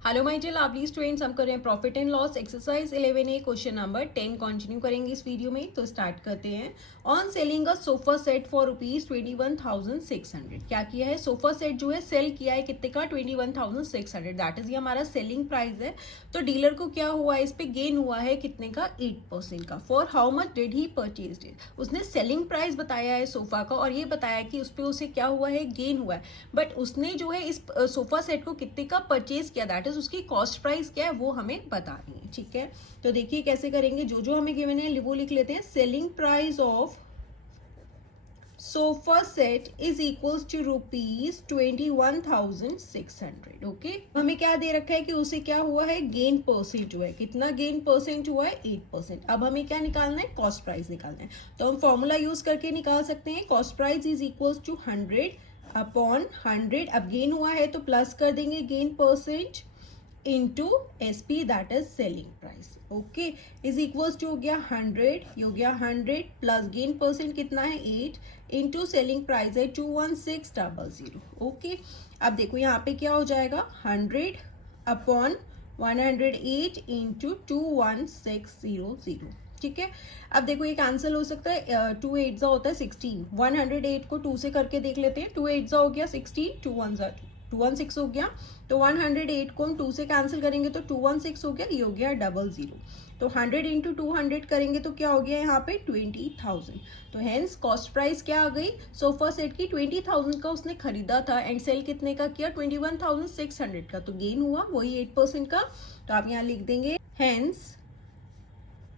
Hello my dear lovely students, हम कर रहे हैं profit and loss exercise 11A question number 10 continue करेंगे इस वीडियो में। तो स्टार्ट करते हैं। On selling a sofa set for ₹21,600। क्या किया है, सोफा सेट जो है सेल किया है कितने का, 21,600। दैट इज ये हमारा सेलिंग प्राइस है। तो डीलर को क्या हुआ है, इस पे गेन हुआ है कितने का, 8% का। For how much did he purchase it, उसने सेलिंग प्राइस बताया है सोफा का और ये बताया कि उस पर उसे क्या हुआ है, गेन हुआ है। बट उसने जो है इस सोफा सेट को कितने का परचेज किया, दैट उसकी कॉस्ट प्राइस क्या है वो हमें बतानी है। ठीक है, तो देखिए कैसे करेंगे, जो जो हमें गिवन है वो लिख लेते हैं। Selling price of sofa set is equals to ₹21,600। Okay, हमें क्या दे रखा है कि उसे क्या हुआ है, गेन परसेंट हुआ है। कितना गेन परसेंट हुआ है, 8%। अब हमें क्या निकालना है, कॉस्ट प्राइस निकालना है। तो हम फॉर्मूला यूज करके निकाल सकते हैं। Cost price is equals to 100 upon 100। अब गेन हुआ है तो प्लस कर देंगे gain percent into SP, that is selling price. Okay, is equals to हो गया 100, ये हो गया 100 प्लस गेन परसेंट कितना है 8 इंटू सेलिंग प्राइस है 21600। ओके, अब देखो यहाँ पे क्या हो जाएगा, 100 अपॉन 108 इंटू 21600। ठीक है, अब देखो ये कैंसिल हो सकता है, 2 8 जा होता है 16, 108 को 2 से करके देख लेते हैं। 2 8 जा हो गया 16, 2 1 जा 216 हो गया। तो 108 को हम 2 से कैंसिल करेंगे तो 216 हो गया, ये हो गया 00। तो 100 इंटू 200 करेंगे तो क्या हो गया यहाँ पे 20,000। तो हेंस कॉस्ट प्राइस क्या आ गई, सोफा सेट की 20,000 का उसने खरीदा था एंड सेल कितने का किया, 21,600 का। तो गेन हुआ वही 8% का। तो आप यहाँ लिख देंगे hence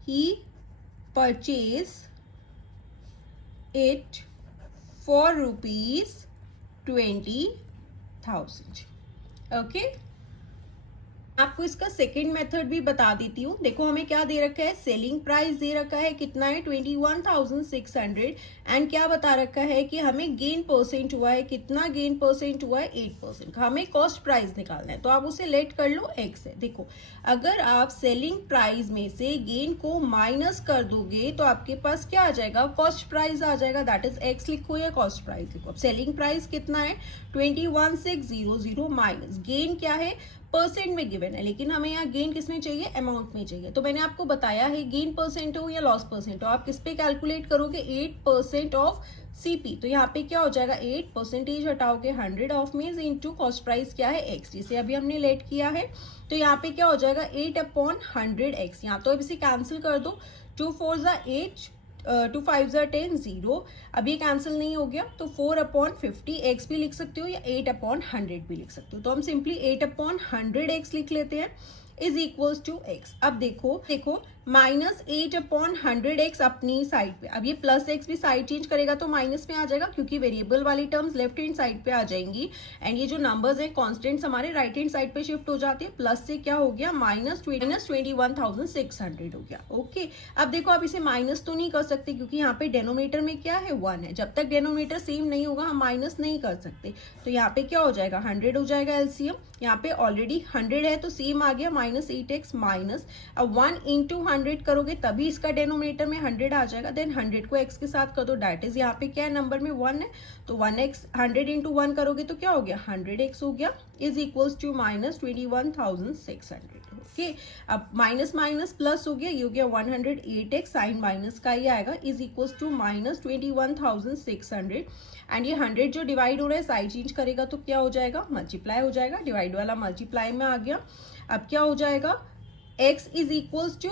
he purchase it for ₹20,000। Okay, आपको इसका सेकंड मेथड भी बता देती हूँ। देखो हमें क्या दे रखा है, सेलिंग प्राइस दे रखा है कितना है, 21,600 एंड क्या बता रखा है कि हमें गेन परसेंट हुआ है, कितना गेन परसेंट हुआ है, 8%। हमें कॉस्ट प्राइस निकालना है तो आप उसे लेट कर लो x है। देखो अगर आप सेलिंग प्राइस में से गेन को माइनस कर दोगे तो आपके पास क्या आ जाएगा, कॉस्ट प्राइस आ जाएगा। दैट इज x लिखो या कॉस्ट प्राइस लिखो। अब सेलिंग प्राइस कितना है 21,600 माइनस गेन क्या है, परसेंट में गिवन है, लेकिन हमें यहाँ गेन किस में चाहिए, अमाउंट में चाहिए। तो मैंने आपको बताया है गेन परसेंट हो या लॉस परसेंट हो, आप किस पे कैलकुलेट करोगे, 8% ऑफ CP। तो यहाँ पे क्या हो जाएगा, 8% हटाओगे 100 of means into cost price क्या है x, जिसे अभी हमने लेट किया है। तो यहाँ पे क्या हो जाएगा 8 अपॉन 100x। यहाँ तो अब इसे कैंसिल कर दो, 2 4 जा 8, 2 5 जा 10, 0। अब ये कैंसिल नहीं हो गया तो 4 अपॉन 50 x भी लिख सकते हो या 8 अपॉन 100 भी लिख सकते हो। तो हम सिंपली 8 अपॉन 100x लिख लेते हैं इज इक्वल्स टू x। अब देखो माइनस 8 अपॉन 100x अपनी साइड पे, अब ये प्लस x भी साइड चेंज करेगा तो माइनस में आ जाएगा क्योंकि वेरिएबल वाली टर्म्स लेफ्ट हैंड साइड पे आ जाएंगी एंड ये जो नंबर्स हैं कॉन्स्टेंट्स हमारे राइट हैंड साइड पे शिफ्ट हो जाते हैं। प्लस से क्या हो गया, माइनस 21,600 हो गया। ओके, अब देखो आप इसे माइनस तो नहीं कर सकते क्योंकि यहाँ पे डेनोमीटर में क्या है 1 है, जब तक डेनोमीटर सेम नहीं होगा हम माइनस नहीं कर सकते। तो यहाँ पे क्या हो जाएगा 100 हो जाएगा एलसीएम, यहाँ पे ऑलरेडी 100 है तो सेम आ गया माइनस 8x माइनस। अब 1 इंटू 100 करोगे तभी इसका डेनोमिनेटर में 100 आ जाएगा, देन 100 को x के साथ कर दो, डैट इज यहाँ पे क्या है नंबर में 1 है तो 1x 100 इंटू 1 करोगे तो क्या हो गया 100x हो गया is equals to minus 21,600। Okay, अब माइनस माइनस प्लस हो गया, ये हो गया 108x, साइन माइनस का ही आएगा is equals to minus 21,600 and ये 100 जो डिवाइड हो रहा है साइड चेंज करेगा तो क्या हो जाएगा, मल्टीप्लाई हो जाएगा, डिवाइड वाला मल्टीप्लाई में आ गया। अब क्या हो जाएगा x इज इक्वल्स टू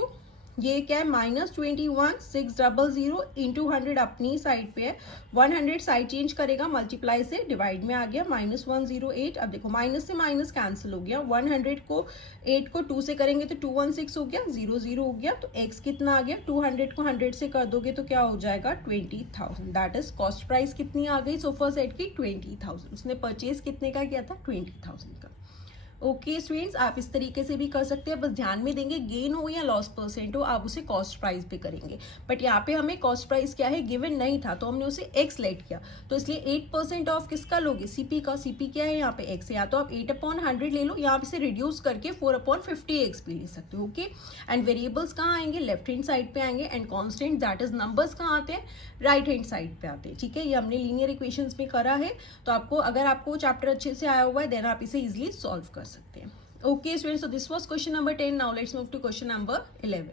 ये क्या है माइनस 21,600 इंटू 100 अपनी साइड पे है, 100 साइड चेंज करेगा मल्टीप्लाई से, डिवाइड में आ गया माइनस 108। अब देखो माइनस से माइनस कैंसिल हो गया, 100 को 8 को 2 से करेंगे तो 216 हो गया, 00 हो गया। तो x कितना आ गया, 200 को 100 से कर दोगे तो क्या हो जाएगा 20,000। दैट इज कॉस्ट प्राइस कितनी आ गई सोफा सेट की 20,000। उसने परचेज कितने का किया था 20,000 का। ओके स्टूडेंट्स, आप इस तरीके से भी कर सकते हैं, बस ध्यान में देंगे गेन हो या लॉस परसेंट हो आप उसे कॉस्ट प्राइस पे करेंगे। बट यहाँ पे हमें कॉस्ट प्राइस क्या है गिवन नहीं था तो हमने उसे x लेट किया, तो इसलिए 8% ऑफ किसका लोगे, CP का। CP क्या है यहाँ पे x है, या तो आप 8 अपॉन 100 ले लो, यहाँ पे से रिड्यूस करके 4 अपॉन 50x भी ले सकते हो। ओके, एंड वेरिएबल्स कहाँ आएंगे, लेफ्ट हैंड साइड पे आएंगे and constant that is numbers कहाँ आते हैं, राइट हैंड साइड पे आते हैं। ठीक है, ये हमने लीनियर इक्वेशंस में करा है, तो आपको अगर आपको चैप्टर अच्छे से आया हुआ है देन आप इसे इजिली सॉल्व कर सकते हैं। Okay, students, so this was question number 10. Now let's move to question number 11.